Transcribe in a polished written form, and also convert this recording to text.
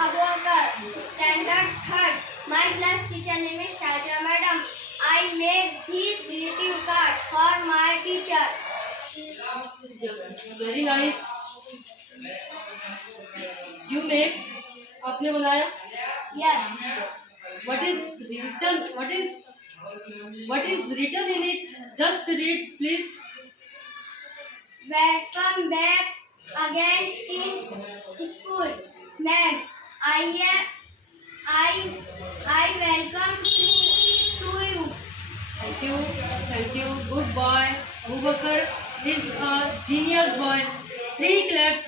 Abubakar, standard third. My class teacher name is Shahjahan madam. I make this greeting card for my teacher. Yes, very nice. You make. आपने बनाया. Yes. What is written? What is written in it? Just read, please. Welcome back again in school, ma'am. I welcome to you. Thank you. Thank you. Good boy. Abubakar is a genius boy. 3 claps.